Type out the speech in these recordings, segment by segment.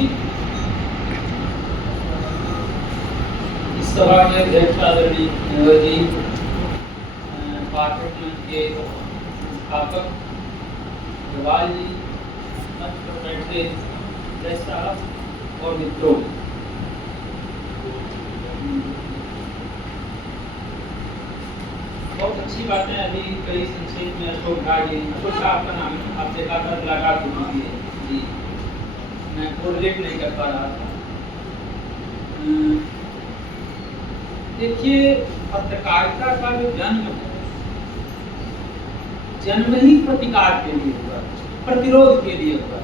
जी, इस सभा के अध्यक्ष आदरणीय नेहरू जी, पाठक मंच के संस्थापक अग्रवाल जी, मंच पर बैठे जय साहब और मित्रों, बहुत अच्छी बातें अभी कई संक्षेप में अशोक भाई, अशोक साहब आपका नाम है, आपसे कहा था मुलाकात होती है जी, मैं कोरिलेट नहीं कर पा रहा था। देखिए, पत्रकारिता का जो जन्म है, जन्म ही प्रतिकार के लिए हुआ, प्रतिरोध के लिए हुआ।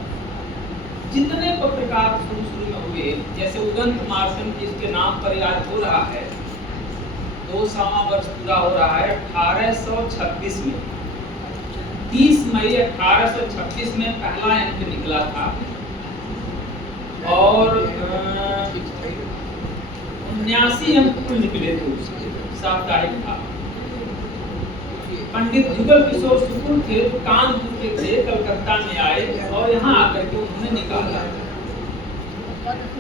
जितने पत्रकार शुरू में हुए, जैसे उदंत कुमार सिंह जिसके नाम पर याद हो रहा है, 200वां वर्ष पूरा हो रहा है 1826 में, 30 मई 1826 में पहला अंक निकला था और 79 अंक कुल निकले थे उसके, साप्ताहिक था। पंडित जुगल किशोर शुक्ल थे, तो कानपुर के थे, कलकत्ता में आए और यहाँ आकर के उन्होंने निकाला।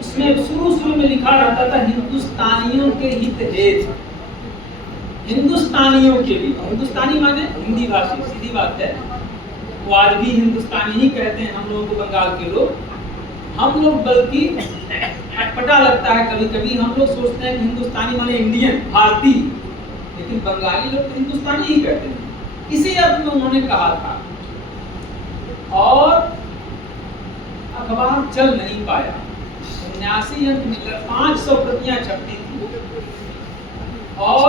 उसमें शुरू में लिखा रहता था हिंदुस्तानियों के हित हेतु, हिंदुस्तानियों के लिए, हिंदुस्तानी माने हिंदी भाषी, सीधी बात है, वो आज भी हिंदुस्तानी ही कहते हैं हम लोगों को, बंगाल के लोग। हम लोग बल्कि अटपटा लगता है कभी कभी, हम लोग सोचते हैं कि हिंदुस्तानी माने इंडियन, भारतीय, लेकिन बंगाली लोग तो हिंदुस्तानी ही कहते हैं। इसी अर्थ में उन्होंने कहा था और अखबार चल नहीं पाया। 79 अंक निकला, 500 प्रतियां छपी थी और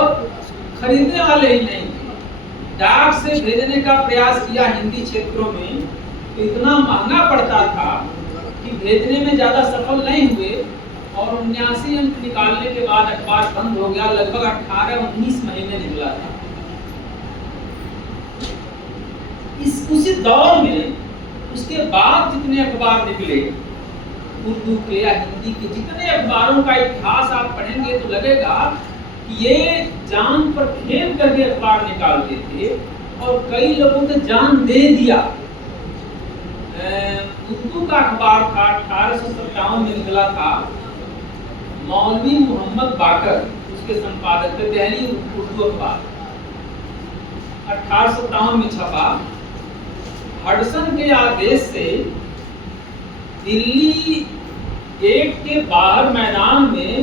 खरीदने वाले ही नहीं थे। डाक से भेजने का प्रयास किया हिंदी क्षेत्रों में, तो इतना महंगा पड़ता था कि भेजने में ज्यादा सफल नहीं हुए और 79 अंक निकालने के बाद अखबार बंद हो गया। लगभग 18-19 महीने निकला था। उसी दौर में उसके बाद जितने अखबार निकले, उर्दू के या हिंदी के जितने अखबारों का इतिहास आप पढ़ेंगे तो लगेगा ये जान पर खेल करके अखबार निकालते थे और कई लोगों ने जान दे दिया। उर्दू का अखबार था, 1857 में निकला था, मौलवी मोहम्मद बाकर उसके संपादक थे, दिल्ली उर्दू अखबार 1857 में छपा। हडसन के आदेश से दिल्ली गेट के बाहर मैदान में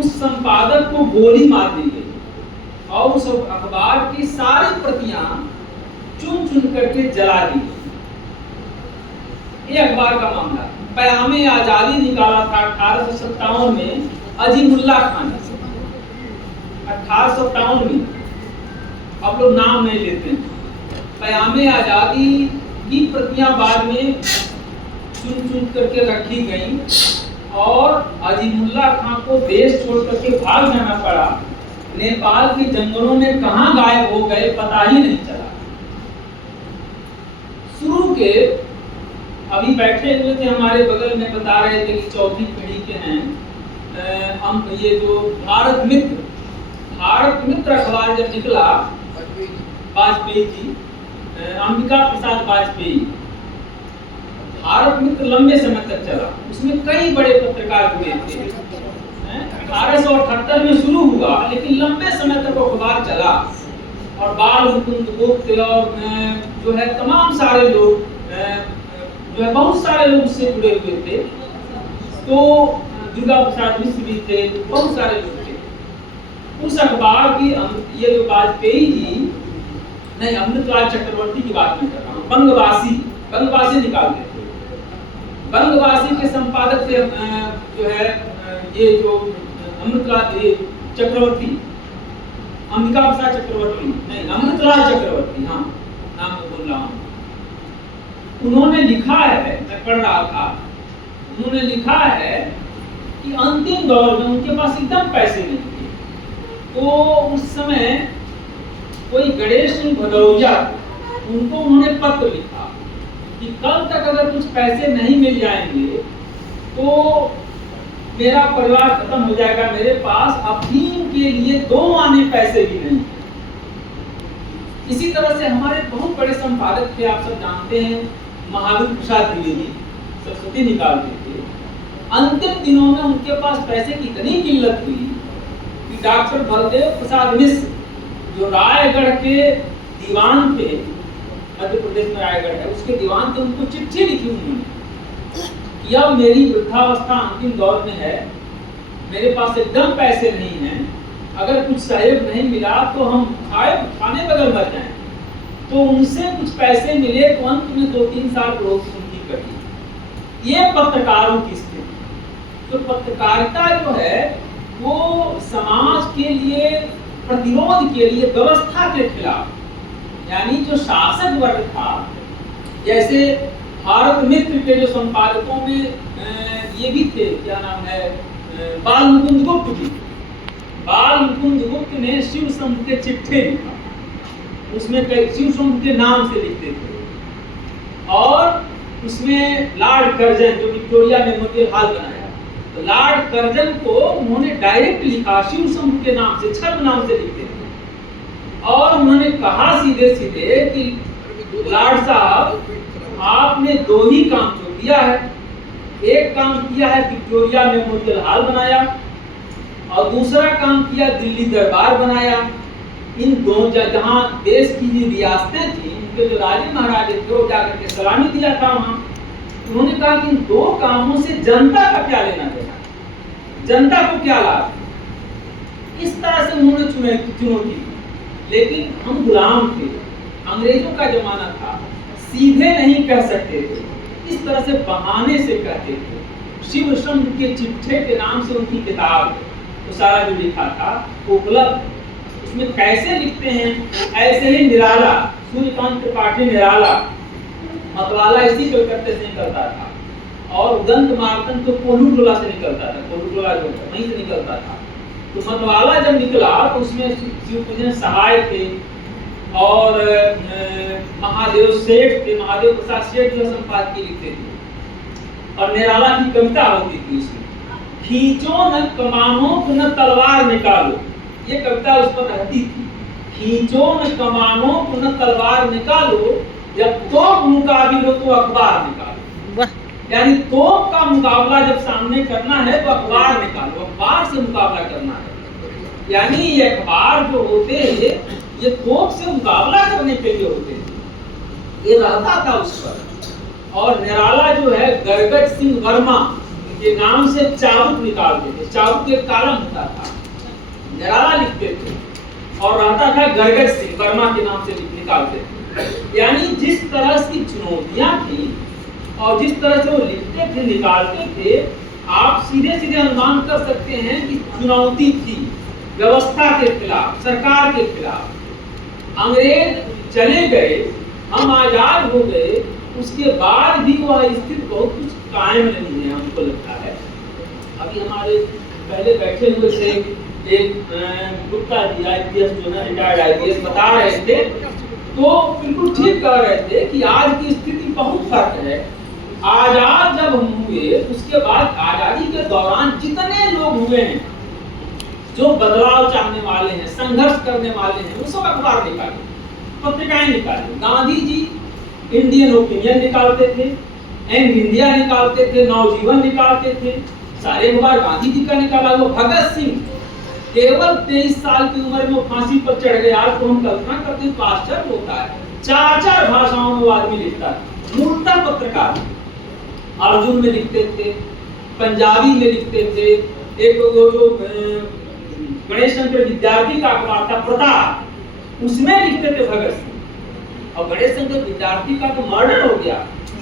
उस संपादक को गोली मार दी गई और उस अखबार की सारी प्रतियां चुन चुन करके जला दी। ये अखबार का मामला। पैगामे आजादी निकाला था 1857 में अजीमुल्ला खान ने, 1857 में, अब लोग नाम नहीं लेते हैं। पैगामे आजादी की प्रतियां बाद में चुन चुन करके रखी गई और अजीमुल्ला खान को देश छोड़ करके भाग जाना पड़ा। नेपाल के जंगलों में कहां गायब हो गए पता ही नहीं चला। शुरू के अभी बैठे हुए थे हमारे बगल में, बता रहे थे कि चौथी पीढ़ी के हैं हम। ये जो भारत मित्र अखबार जब निकला, वाजपेयी जी, अंबिका प्रसाद वाजपेयी, भारत मित्र लंबे समय तक चला। उसमें कई बड़े पत्रकार जुड़े थे। 1878 में शुरू हुआ, लेकिन लंबे समय तक अखबार चला और बाल मुकुंद गुप्त और जो है तमाम सारे लोग, जो है बहुत सारे लोग उससे जुड़े हुए थे। तो दुर्गा प्रसाद मिश्र भी थे, बहुत सारे लोग थे उस अखबार की। ये जो वाजपेयी जी, नहीं, अमृतलाल चक्रवर्ती की बात नहीं कर रहा हूँ, बंगवासी निकालते थे। बंगवासी के संपादक थे जो है ये जो अमृतलाल चक्रवर्ती, अंबिका प्रसाद चक्रवर्ती, नहीं, अमृतलाल चक्रवर्ती, हाँ नाम तो बोल रहा हूँ। उन्होंने लिखा है, मैं पढ़ रहा था, उन्होंने लिखा है कि अंतिम दौर में उनके पास एकदम पैसे नहीं थे, तो उस समय कोई गणेश सिंह भदौरिया, उनको उन्होंने पत्र लिखा कि कल तक अगर कुछ पैसे नहीं मिल जाएंगे तो मेरा परिवार खत्म हो जाएगा, मेरे पास अफीम के लिए 2 आने पैसे भी नहीं। इसी तरह से हमारे बहुत बड़े संपादक थे, आप सब जानते हैं, महावीर प्रसाद द्विवेदी, सरस्वती निकालते थे। अंतिम दिनों में उनके पास पैसे की इतनी किल्लत हुई कि डॉक्टर बलदेव प्रसाद मिश्र, जो रायगढ़ के दीवान थे, मध्य प्रदेश में रायगढ़ है, उसके दीवान थे, उनको चिट्ठी लिखी उन्होंने कि अब मेरी वृद्धावस्था अंतिम दौर में है, मेरे पास एकदम पैसे नहीं हैं, अगर कुछ सहयोग नहीं मिला तो हम खाने बगैर मर जाएं। तो उनसे कुछ पैसे मिले तो अंत में 2-3 साल रोज उनकी कटी। ये पत्रकारों की स्थिति। तो पत्रकारिता जो है वो समाज के लिए, प्रतिरोध के लिए, व्यवस्था के खिलाफ, यानी जो शासक वर्ग था, जैसे भारत मित्र के जो संपादकों में ये भी थे, क्या नाम है, बाल मुकुंद गुप्त जी। बाल मुकुंद गुप्त ने शिव संत के चिट्ठे लिखा, उसमें कई शिव संत के नाम से लिखते थे, और उसमें लॉर्ड कर्जन, जो विक्टोरिया मेमोरियल हॉल बनाया, तो लॉर्ड कर्जन को उन्होंने डायरेक्ट लिखा, शिव संत के नाम से, छद्म नाम से लिखते थे, और उन्होंने कहा सीधे सीधे कि लॉर्ड साहब, आपने 2 ही काम जो किया है, एक काम किया है विक्टोरिया मेमोरियल हॉल बनाया, और दूसरा काम किया दिल्ली दरबार बनाया। इन दो जहां देश की जो रियासतें थी, उनके जो राजे महाराजे थे, वो जाकर के सलामी दिया था वहां। उन्होंने कहा कि इन 2 कामों से जनता का क्या लेना देना, जनता को क्या लाभ। इस तरह से उन्होंने चुनौती दी। लेकिन हम गुलाम थे, अंग्रेजों का जमाना था, सीधे नहीं कह सकते थे, इस तरह से बहाने से कहते थे। शिव संत के चिट्ठे के नाम से उनकी किताब, तो सारा जो लिखा था वो उपलब्ध। उसमें कैसे लिखते हैं, ऐसे ही निराला, सूर्यकांत त्रिपाठी निराला, मतवाला इसी कलकत्ते से निकलता था, और उदंत मार्तन तो कोलूटोला से निकलता था, कोलूटोला जो वहीं से निकलता था। तो मतवाला जब निकला तो उसमें शिवपूजन सहाय थे, और महादेव सेठ थे, महादेव प्रसाद सेठ जो संपादकीय लिखते थे, और निराला की कविता होती थी उसमें, खींचो न कमानों न तलवार निकालो, ये कविता उस पर रहती थी। खींचो न कमानों न तलवार निकालो, जब तोप मुकाबिलो तो अखबार निकालो। यानी तोप का मुकाबला जब सामने करना है तो अखबार निकालो, अखबार से मुकाबला करना है। यानी ये अखबार जो होते हैं ये तोप से मुकाबला करने के लिए होते थे, ये रहता था उस पर। और निराला जो है गरगट सिंह वर्मा के नाम से चाबुक निकालते थे, चाबुक एक कालम होता था, निराला लिखते थे, और रहता था गरगट सिंह वर्मा के नाम से निकालते थे। यानी जिस तरह की चुनौतियां थी और जिस तरह से वो लिखते थे, निकालते थे, आप सीधे सीधे अनुमान कर सकते हैं कि चुनौती थी व्यवस्था के खिलाफ, सरकार के खिलाफ। अंग्रेज चले गए, हम आजाद हो गए, उसके बाद भी वह स्थिति बहुत कुछ कायम नहीं है, हमको लगता है। अभी हमारे पहले बैठे हुए थे एक गुप्ता जी, IPS जो है, रिटायर्ड IPS, बता रहे थे, तो बिल्कुल ठीक कह रहे थे कि आज की स्थिति बहुत फर्क है। आजाद जब हम हुए, उसके बाद आजादी के दौरान जितने लोग हुए हैं जो बदलाव चाहने वाले हैं, संघर्ष करने वाले हैं, वो सब अखबार निकाले, पत्रिकाएं निकाली। गांधी जी इंडियन ओपिनियन निकालते थे, एंड इंडिया निकालते थे, नवजीवन निकालते थे, सारे अखबार गांधी जी का निकाला हुआ। भगत सिंह केवल 23 साल की उम्र में फांसी पर चढ़ गए। आज तो हम कल्पना करते हैं, आश्चर्य होता है, 4 भाषाओं में वो आदमी लिखता है, मूलतः पत्रकार। अर्जुन में लिखते थे, पंजाबी में लिखते थे, एक वो जो गणेश शंकर विद्यार्थी का अखबार था प्रताप, उसमें लिखते थे भगत सिंह। और गणेश शंकर विद्यार्थी का तो मर्डर हो गया,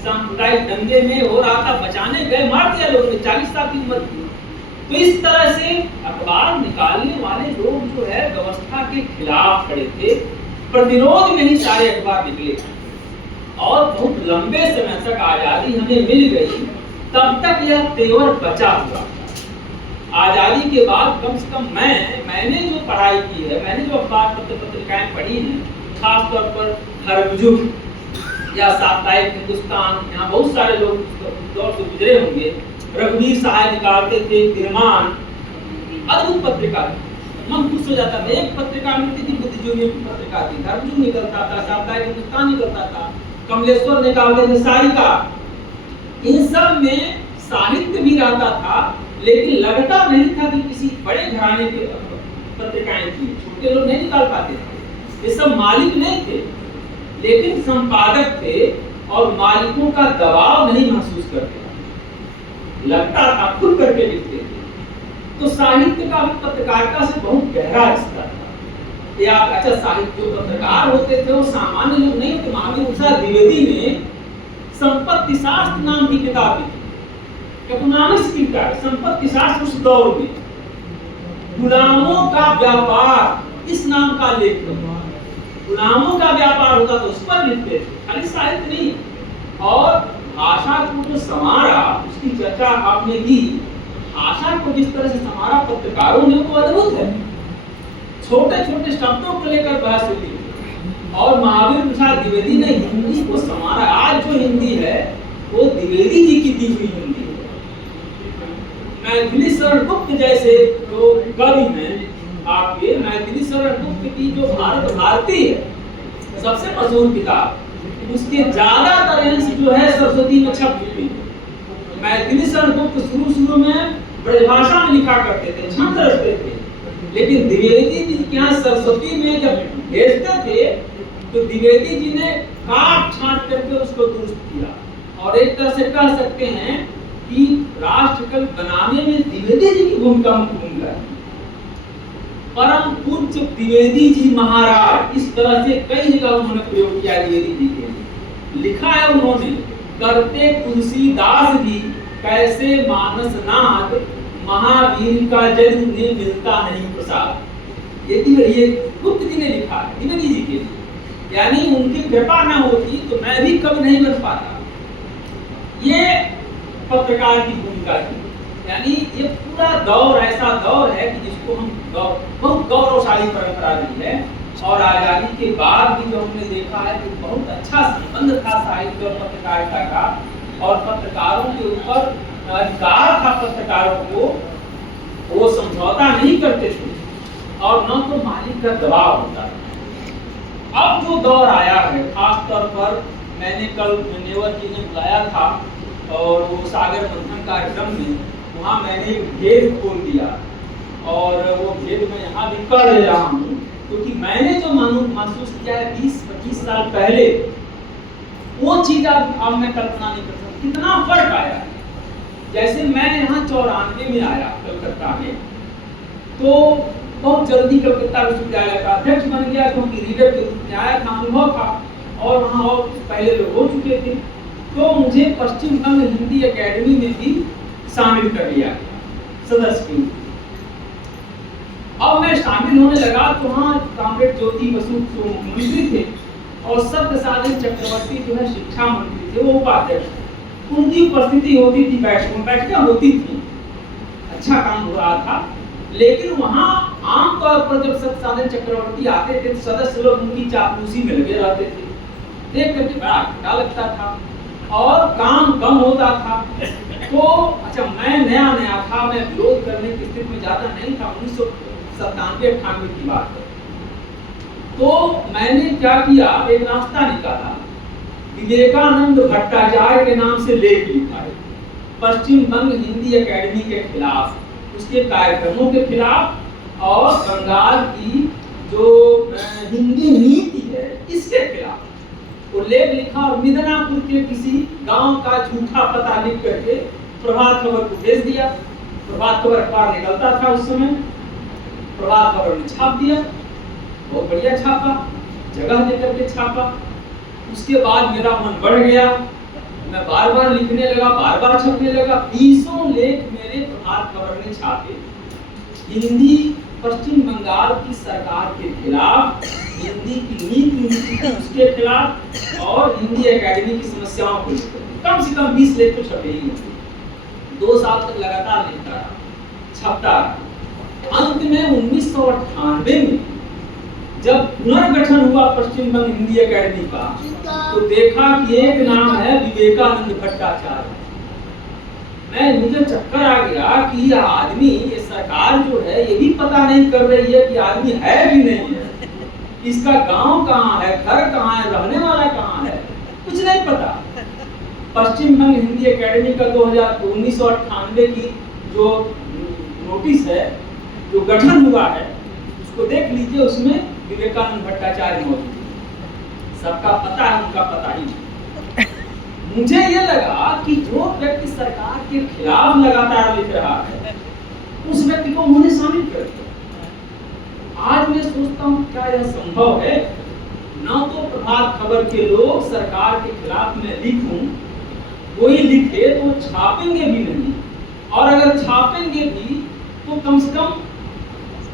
सांप्रदायिक दंगे में हो रहा था, बचाने गए, मार दिया लोगों ने, 40 साल की उम्र थी। तो इस तरह से अखबार निकालने वाले लोग जो है व्यवस्था के खिलाफ खड़े थे, प्रतिरोध में ही सारे अखबार निकले। और बहुत लंबे समय तक आजादी हमें मिल गई, तब तक यह तेवर बचा हुआ। आजादी के बाद कम से कम मैंने जो पढ़ाई की है, मैंने जो अखबार पत्रिकाएं पढ़ी हैं, खासतौर पर हरगुजुग या साप्ताहिक हिंदुस्तान, यहाँ बहुत सारे लोग दौर से गुजरे होंगे। रघुवीर सहाय निकालते थे, तिरमान, अद्भुत पत्रिका, मन खुश हो जाता था। एक पत्रिका मिलती थी, बुद्धिजीवी की पत्रिका थी, हरगुजुग निकलता था, साप्ताहिक हिंदुस्तान निकलता था, कमलेश्वर निकालते थे, सारिका। इन सब में साहित्य भी रहता था, लेकिन लगता नहीं था कि किसी बड़े घराने के पत्रिकाएं थी, छोटे लोग नहीं निकाल पाते थे। ये सब मालिक नहीं थे, लेकिन संपादक थे और मालिकों का दबाव नहीं महसूस करते थे, लगता था खुद करके लिखते थे। तो साहित्य का भी पत्रकारिता से बहुत गहरा रिश्ता था। ये आप अच्छा, साहित्य जो पत्रकार होते थे वो सामान्य लोग नहीं थे। महावीर प्रसाद द्विवेदी ने संपत्ति शास्त्र नाम की किताब लिखी, इकोनॉमिक्स की किताब, संपत्ति शास्त्र उस दौर में। गुलामों का व्यापार इस नाम का लेख, गुलामों का व्यापार होता तो उस पर लिखते थे, खाली साहित्य नहीं। और भाषा को जो संवारा, उसकी चर्चा आपने की, भाषा को जिस तरह से संवारा पत्रकारों ने, वो अद्भुत है। छोटे छोटे शब्दों को लेकर बहस होती है और महावीर प्रसाद द्विवेदी ने हिंदी को संवारा। आज जो हिंदी है वो द्विवेदी जी की दी हुई हिंदी है। मैथिली शरण गुप्त जैसे जो कवि हैं आपके, मैथिली शरण गुप्त की जो भारत भारती है सबसे मशहूर किताब, उसके ज्यादातर अंश जो है सरस्वती में छप चुकी है। मैथिली शरण गुप्त शुरू में ब्रजभाषा में लिखा करते थे, छंद रचते थे, लेकिन द्विवेदी जी के यहाँ सरस्वती में जब भेजते थे तो द्विवेदी जी ने काट छांट करके उसको दुरुस्त किया। और एक तरह से कह सकते हैं कि राष्ट्रकवि बनाने में द्विवेदी जी की भूमिका मुख्य है। परम पूज्य द्विवेदी जी महाराज, इस तरह से कई जगह उन्होंने प्रयोग किया द्विवेदी जी के लिए। लिखा है उन्होंने, करते तुलसीदास भी कैसे मानस नाथ, महावीर का जन्म ने मिलता नहीं प्रसाद। ये गुप्त जी ने लिखा है द्विवेदी जी के लिए, यानी उनकी कृपा न होती तो मैं भी कभी नहीं बन पाता। ये पत्रकार की भूमिका थी। यानी ये पूरा दौर ऐसा दौर है कि जिसको हम बहुत गौरवशाली परंपरा रही है। और आजादी के बाद भी जो हमने देखा है कि बहुत अच्छा संबंध था साहित्य और पत्रकारिता का, और पत्रकारों के ऊपर अधिकार था पत्रकारों को, वो समझौता नहीं करते थे और न तो मालिक का दबाव होता था। अब जो दौर आया है, खास तौर पर मैंने कल नेवर जी ने बुलाया था और वो सागर मंथन कार्यक्रम में, वहाँ मैंने एक भेद खोल दिया और वो भेद मैं यहाँ भी कर ले रहा हूँ, क्योंकि मैंने जो महसूस किया है 20-25 साल पहले, वो चीज अब मैं कल्पना नहीं कर सकता कितना फर्क आया है। जैसे मैं यहाँ 94 में आया कलकत्ता में, तो बहुत जल्दी कलकत्ता विश्वविद्यालय का अध्यक्ष बन गया, क्योंकि रीडर के रूप में आया था, अनुभव था और वहाँ और पहले लोग हो चुके थे। तो मुझे पश्चिम बंग हिंदी एकेडमी में भी शामिल कर लिया सदस्य के। अब मैं शामिल होने लगा तो वहाँ कॉमरेड ज्योति बसु मंत्री थे और सत्यसाधन चक्रवर्ती जो है शिक्षा मंत्री थे, वो उपाध्यक्ष। उनकी उपस्थिति होती थी, बैठकें होती थी, अच्छा काम हो रहा था। लेकिन वहाँ आमतौर पर जब सत्यसाधन चक्रवर्ती आते थे तो सदस्य लोग उनकी चापलूसी में लगे रहते थे, देख करके बड़ा घाटा लगता था और काम कम होता था। तो अच्छा, मैं नया था, मैं विरोध करने की स्थिति में ज्यादा नहीं था, 1997-98 की बात है। तो मैंने क्या किया, एक रास्ता निकाला, विवेकानंद भट्टाचार्य के नाम से लेख लिखा है पश्चिम बंग हिंदी एकेडमी के खिलाफ, उसके कार्यक्रमों के खिलाफ और बंगाल की जो हिंदी नीति है इसके खिलाफ वो लेख लिखा। और मिदनापुर के किसी गांव का झूठा पता लिख करके प्रभात खबर को भेज दिया। प्रभात खबर अखबार निकलता था उस समय, प्रभात खबर ने छाप दिया, बहुत बढ़िया छापा, जगह देकर के छापा। उसके बाद मेरा मन बढ़ गया, मैं बार बार लिखने लगा, बार बार छपने लगा। 20 लेख मेरे प्रभात खबर ने छापे, हिंदी पश्चिम बंगाल की सरकार के खिलाफ, हिंदी की नीति उसके खिलाफ और हिंदी एकेडमी की समस्याओं को लेकर। कम से कम 20 लेख तो छपे ही। 2 साल तक लगातार लिखता रहा, छपता रहा। अंत में 1998 में जब पुनर्गठन हुआ पश्चिम बंग हिंदी एकेडमी का, तो देखा कि एक नाम है विवेकानंद भट्टाचार्य। मुझे चक्कर आ गया कि यह आदमी, ये सरकार जो है ये भी पता नहीं कर रही है कि आदमी है भी नहीं है, इसका गांव कहाँ है, घर कहाँ है, रहने वाला कहाँ है, कुछ नहीं पता। पश्चिम बंग हिंदी एकेडमी का 1998 की जो नोटिस है, जो गठन हुआ है, उसको देख लीजिए। उसमें विवेकानंद भट्टाचार्य मौजूद है। सबका पता है, उनका पता ही नहीं। मुझे ये लगा कि जो व्यक्ति सरकार के खिलाफ लगातार लिख रहा है, उस व्यक्ति को उन्होंने शामिल कर दिया। आज मैं सोचता हूँ क्या यह संभव है? ना तो प्रभात खबर के लोग सरकार के खिलाफ मैं लिखूं, कोई लिखे तो छापेंगे भी नहीं, और अगर छापेंगे भी तो कम से कम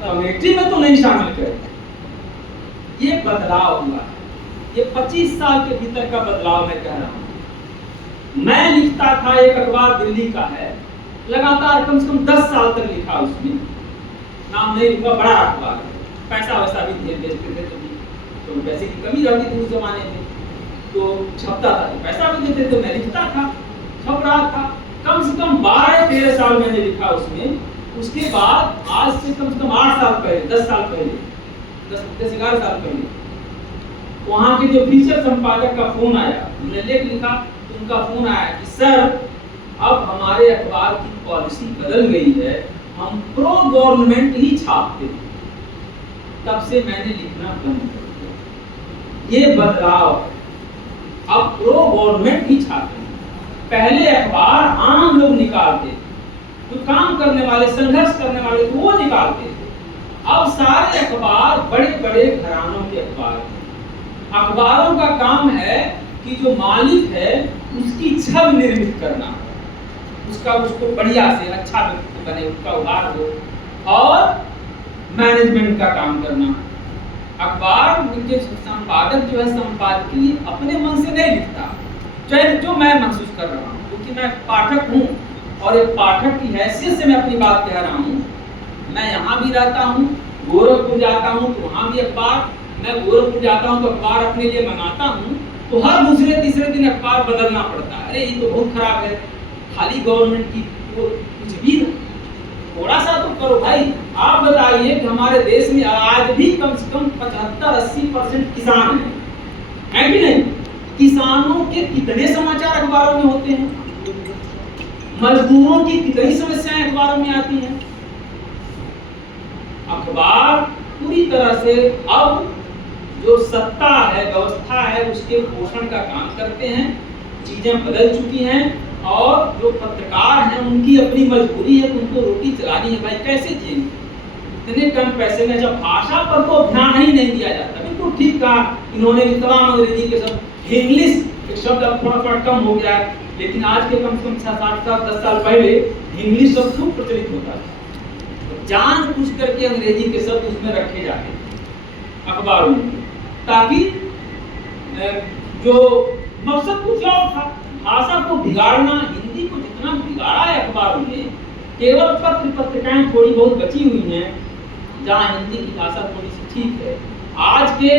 कमेटी में तो नहीं शामिल करेंगे। ये बदलाव हुआ है, ये 25 साल के भीतर का बदलाव मैं कह रहा हूँ। मैं लिखता था, एक अखबार दिल्ली का है, लगातार कम से कम 10 साल तक लिखा, उसमें नाम नहीं लूंगा, बड़ा अखबार है, पैसा वैसा भी भेजते थे, तो पैसे की कमी रहती थी उस जमाने में, तो छपता था, तो पैसा भी देते थे, मैं लिखता था, छप रहा था। कम से कम 12-13 साल मैंने लिखा उसमें। उसके बाद आज से कम 8 साल पहले, 10 साल पहले, 10-11 साल पहले, वहाँ के जो फीचर संपादक का फोन आया, हमने लेख लिखा, तो उनका फोन आया कि सर अब हमारे अखबार की पॉलिसी बदल गई है, हम प्रो गवर्नमेंट ही छापते हैं। तब से मैंने लिखना बंद कर दिया। ये बदलाव, अब प्रो गवर्नमेंट ही छापते हैं। पहले अखबार आम लोग निकालते, जो काम करने वाले, संघर्ष करने वाले थे, वो निकालते थे। अब सारे अखबार बड़े बड़े घरानों के अखबार हैं। अखबारों का काम है कि जो मालिक है उसकी छवि निर्मित करना, उसको बढ़िया से अच्छा व्यक्ति बने, उसका उभार हो, और मैनेजमेंट का काम करना। अखबार उनके संपादक जो है, संपादकीय अपने मन से नहीं लिखता, चाहे जो मैं महसूस कर रहा हूँ, क्योंकि मैं पाठक हूँ, और एक पाठक की हैसियत से मैं अपनी बात कह रहा हूँ। मैं यहाँ भी रहता हूँ, गोरखपुर जाता हूँ तो वहाँ भी अखबार, मैं गोरखपुर जाता हूँ तो अखबार अपने लिए मंगाता हूँ, तो हर दूसरे तीसरे दिन अखबार बदलना पड़ता है। अरे ये तो बहुत खराब है, खाली गवर्नमेंट की तो कुछ भी थोड़ा सा तो करो भाई। आप बताइए कि हमारे देश में आज भी कम से कम 75-80% किसान है कि नहीं? किसानों के कितने समाचार अखबारों में होते हैं? मजदूरों की कितनी समस्याएं अखबारों में आती हैं? अखबार पूरी तरह से अब जो सत्ता है, व्यवस्था है, उसके पोषण का काम करते हैं। चीजें बदल चुकी हैं, और जो पत्रकार हैं उनकी अपनी मजबूरी है कि उनको रोटी चलानी है। भाई कैसे जिएंगे इतने कम पैसे में? जब भाषा पर तो ध्यान ही नहीं दिया जाता। बिल्कुल ठीक कहा इन्होंने भी, तमाम अंग्रेजी के शब्द, इंग्लिश एक शब्द अब थोड़ा कम हो गया है, लेकिन आज के कम से कम 7-10 साल पहले इंग्लिश शब्द खूब प्रचलित होता था। जान कुछ करके अंग्रेजी के शब्द उसमें रखे जाते अखबारों में, ताकि जो मकसद कुछ और था, भाषा को बिगाड़ना। हिंदी को जितना बिगाड़ा है अखबारों ने, केवल पत्रिकाएं थोड़ी बहुत बची हुई हैं जहाँ हिंदी की भाषा थोड़ी सी ठीक है। आज के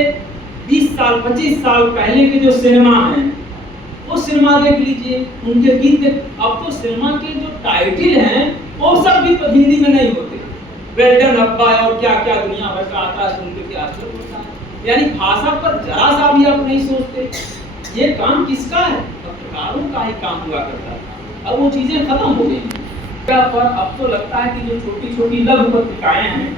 20 साल 25 साल पहले के जो सिनेमा हैं, वो सिनेमा देख लीजिए, उनके गीत देख। अब तो सिनेमा के जो टाइटल हैं वो सब भी हिंदी में नहीं होते। वेल्डन अब्बा और क्या क्या दुनिया भर का आता है, सुन के क्या असर होता है। यानी भाषा पर जरा सा भी आप नहीं सोचते। ये काम किसका है? पत्रकारों का ही काम हुआ करता था। अब वो चीजें खत्म हो गई। पर अब तो लगता है कि जो छोटी छोटी लघु पत्रिकाएं हैं,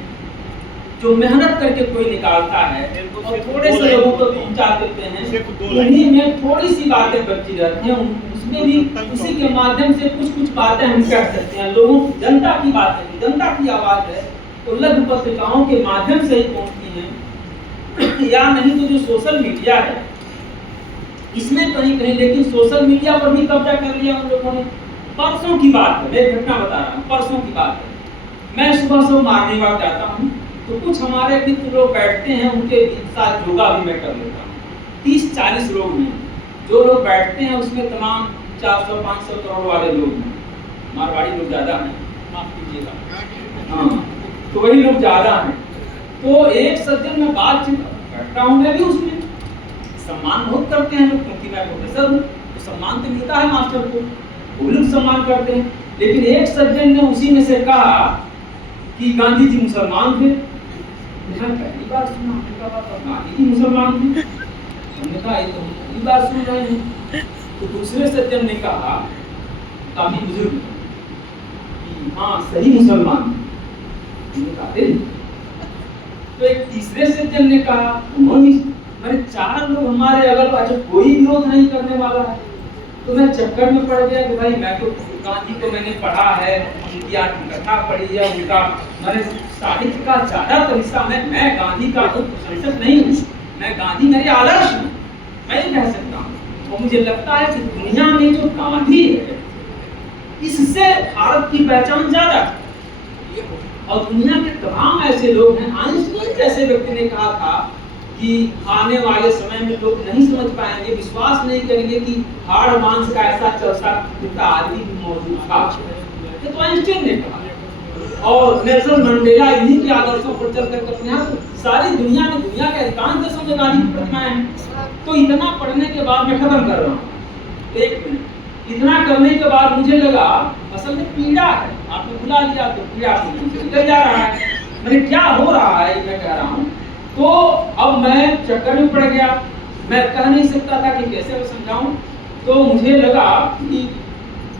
जो मेहनत करके कोई निकालता है और थोड़े से लोगों को पहुंचा देते हैं, उन्हीं में थोड़ी सी बातें बची रहती हैं। उसमें भी उसी के माध्यम से कुछ बातें हम कह सकते हैं। लोगों, जनता की बातें, जनता की आवाज है, तो लघु पत्रिकाओं के माध्यम से ही पहुंचती हैं। या नहीं तो जो सोशल मीडिया है, इसमें कहीं कहीं, लेकिन सोशल मीडिया पर भी कब्जा कर लिया उन लोगों ने। परसों की बात है, मैं एक घटना बता रहा हूँ, परसों की बात है। मैं सुबह से मॉर्निंग वॉक जाता हूँ, तो कुछ हमारे मित्र लोग बैठते हैं, उनके साथ योगा भी मैं कर लेता हूँ। 30-40 लोग हैं जो लोग बैठते हैं, उसमें तमाम 400-500 करोड़ वाले लोग हैं। मारवाड़ी लोग ज़्यादा हैं, माफ कीजिएगा, हाँ, तो वही लोग ज़्यादा हैं। तो एक सज्जन में बातचीत बैठता हूँ, मैं भी उसमें सम्मान बहुत करते हैं लोग, क्योंकि मैं प्रोफेसर हूँ, तो सम्मान तो मिलता है मास्टर को, वो लोग सम्मान करते हैं। लेकिन एक सज्जन ने उसी में से कहा कि गांधी जी मुसलमान थे। मैं पहली बार सुना, गांधी जी मुसलमान थे। हमने कहा ये तो पहली बार सुन रहे हैं। तो दूसरे सज्जन ने कहा, काफी बुजुर्ग, कि हाँ सही मुसलमान कहते हैं। तो एक तीसरे सज्जन ने कहा, उन्होंने मैंने 4 लोग हमारे अगल पाछे कोई विरोध नहीं करने वाला है। तो मैं चक्कर में पड़ गया कि भाई मैं तो गांधी को मैंने पढ़ा है, उनकी आत्मकथा पढ़ी है, उनका मैंने साहित्य का ज्यादातर हिस्सा मैं गांधी का प्रशंसक नहीं हूँ, मैं गांधी मेरे आदर्श हूँ, मैं ये कह सकता हूँ। और मुझे लगता है कि दुनिया में जो गांधी है इससे भारत की पहचान ज्यादा है। और दुनिया के तमाम ऐसे लोग हैं, आइंस्टाइन जैसे व्यक्ति ने कहा था कि आने वाले समय में लोग नहीं समझ पाएंगे, विश्वास नहीं करेंगे कि हाड़ मांस का ऐसा चलता फिरता आदमी भी मौजूद था। ये तो आइंस्टाइन ने कहा। और नेल्सन मंडेला इन्हीं के आदर्शों पर चलकर अपने आप सारी दुनिया में, दुनिया के अधिकांश देशों में गांधी की प्रतिमाएं हैं। तो इतना पढ़ने के बाद मैं खत्म कर रहा हूँ, 1 मिनट। इतना करने के बाद मुझे लगा असल में पीड़ा है, आपने बुला लिया तो पीड़ा निकल जा रहा है, मैंने क्या हो रहा है मैं कह रहा हूँ। तो अब मैं चक्कर में पड़ गया, मैं कह नहीं सकता था कि कैसे मैं समझाऊं। तो मुझे लगा कि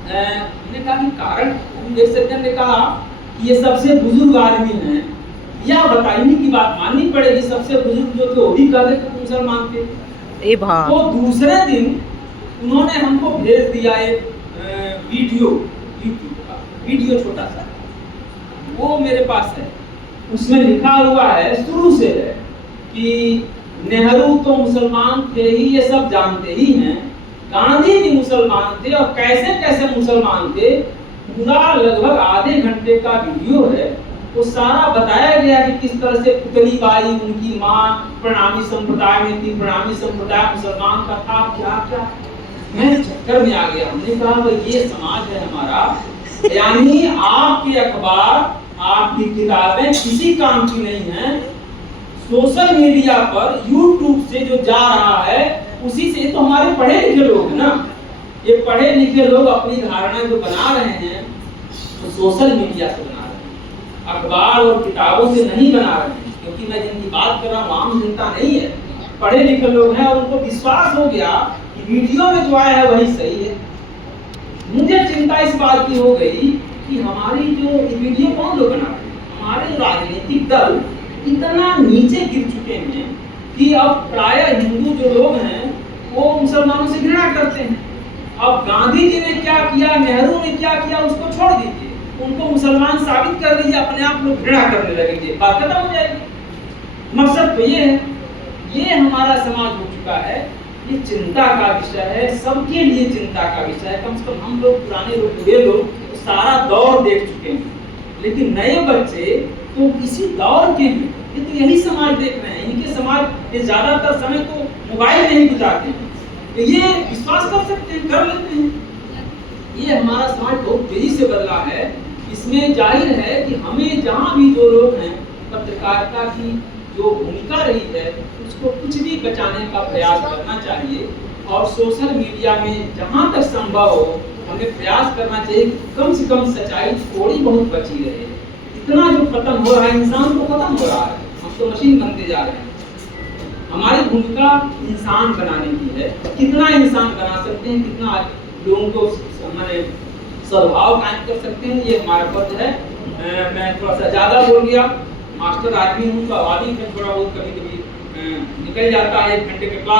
मैंने कहा कि कारण, एक सज्जन ने कहा कि ये सबसे बुजुर्ग आदमी हैं, या बताइए की बात माननी पड़ेगी, सबसे बुजुर्ग जो थे वो भी कहते थे मुसलमान थे। तो दूसरे दिन उन्होंने हमको भेज दिया एक वीडियो, यूट्यूब का वीडियो छोटा सा, वो मेरे पास है। उसमें लिखा हुआ है, शुरू से है कि नेहरू तो मुसलमान थे ही, ये सब जानते ही हैं, गांधी भी मुसलमान थे, और कैसे कैसे मुसलमान थे पूरा लगभग आधे घंटे का वीडियो है। वो सारा बताया गया कि किस तरह से पुतली बाई, उनकी माँ प्रणामी संप्रदाय में थी, प्रणामी संप्रदाय मुसलमान का था, क्या क्या। मैं चक्कर में आ गया, हमने कहा भाई ये समाज है हमारा, यानी आपके अखबार, आपकी किताबें किसी काम की नहीं है, सोशल मीडिया पर यूट्यूब से जो जा रहा है उसी से। तो हमारे पढ़े लिखे लोग हैं ना, ये पढ़े लिखे लोग अपनी धारणा जो बना रहे हैं तो सोशल मीडिया से बना रहे हैं, अखबार और किताबों से नहीं बना रहे हैं। क्योंकि मैं जिनकी बात कर रहा हूँ आम जनता नहीं है, पढ़े लिखे लोग हैं, और उनको विश्वास हो गया कि वीडियो में जो आया है वही सही है। मुझे चिंता इस बात की हो गई कि हमारी जो वीडियो कौन लोग बना रहे हैं, हमारे राजनीतिक दल इतना नीचे गिर चुके हैं कि अब प्राय हिंदू जो लोग हैं वो मुसलमानों से घृणा करते हैं। अब गांधी जी ने क्या किया, नेहरू ने क्या किया, उसको छोड़ दीजिए, उनको मुसलमान साबित कर लीजिए, अपने आप लोग घृणा करने लगेंगे, बात खत्म हो जाएगी। मकसद तो ये है, ये हमारा समाज हो चुका है। ये चिंता का विषय है, सबके लिए चिंता का विषय है। कम से कम हम लोग, पुराने लोग, बूढ़े लोग तो सारा दौर देख चुके हैं, लेकिन नए बच्चे तो इसी दौर के हैं, ये तो यही समाज देख रहे हैं। इनके समाज ये ज्यादातर समय तो मोबाइल में ही गुजारते हैं, तो ये विश्वास कर सकते हैं, कर लेते हैं। ये हमारा समाज बहुत तेजी से बदला है। इसमें जाहिर है कि हमें जहाँ भी जो लोग हैं, पत्रकारिता की जो भूमिका रही है उसको कुछ भी बचाने का प्रयास करना चाहिए। और सोशल मीडिया में जहाँ तक संभव हो हमें प्रयास करना चाहिए कि कम से कम सच्चाई थोड़ी बहुत बची रहे। इतना जो खत्म हो रहा है, इंसान तो खत्म हो रहा है, हम तो मशीन बनते जा रहे हैं। हमारी भूमिका इंसान बनाने की है, कितना इंसान बना सकते हैं, कितना लोगों को हमारे स्वभाव कायम कर सकते हैं, ये हमारा फर्ज है। मैं थोड़ा सा ज़्यादा बोल गया, मास्टर आदमी हूँ तो आवाज़ में थोड़ा बहुत कभी कभी निकल जाता है, 1 घंटे के क्लास